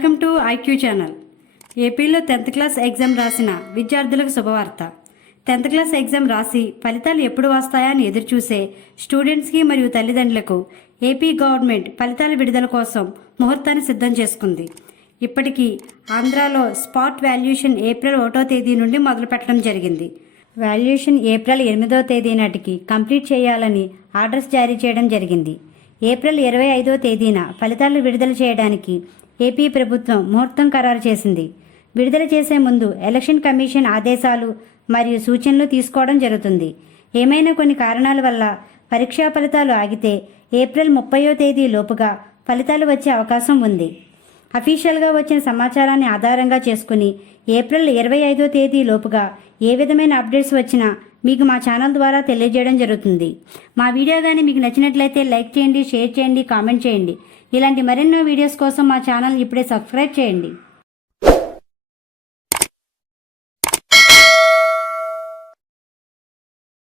Welcome to IQ channel. ఏపీలో 10th class exam రాసిన విద్యార్థులకు శుభవార్త. 10th క్లాస్ ఎగ్జామ్ రాసి ఫలితాలు ఎప్పుడు వస్తాయా అని ఎదురుచూసే స్టూడెంట్స్కి మరియు తల్లిదండ్రులకు ఏపీ గవర్నమెంట్ ఫలితాల విడుదల కోసం ముహూర్తాన్ని సిద్ధం చేసుకుంది. ఇప్పటికీ ఆంధ్రాలో స్పాట్ వాల్యుయేషన్ ఏప్రిల్ 1వ తేదీ నుండి మొదలుపెట్టడం జరిగింది. వాల్యుయేషన్ ఏప్రిల్ 8వ తేదీ నాటికి కంప్లీట్ చేయాలని ఆర్డర్స్ జారీ చేయడం జరిగింది. ఏప్రిల్ 25వ తేదీన ఫలితాలు విడుదల చేయడానికి ఏపీ ప్రభుత్వం ముహూర్తం ఖరారు చేసింది. విడుదల చేసే ముందు ఎలక్షన్ కమిషన్ ఆదేశాలు మరియు సూచనలు తీసుకోవడం జరుగుతుంది. ఏమైనా కొన్ని కారణాల వల్ల పరీక్షా ఫలితాలు ఆగితే ఏప్రిల్ 30వ తేదీ లోపుగా ఫలితాలు వచ్చే అవకాశం ఉంది. అఫీషియల్గా వచ్చిన సమాచారాన్ని ఆధారంగా చేసుకుని ఏప్రిల్ 25వ తేదీ లోపుగా ఏ విధమైన అప్డేట్స్ వచ్చినా మీకు మా ఛానల్ ద్వారా తెలియజేయడం జరుగుతుంది. మా వీడియో కానీ మీకు నచ్చినట్లయితే లైక్ చేయండి, షేర్ చేయండి, కామెంట్ చేయండి. ఇలాంటి మరెన్నో వీడియోస్ కోసం మా ఛానల్ ఇప్పుడే సబ్స్క్రైబ్ చేయండి.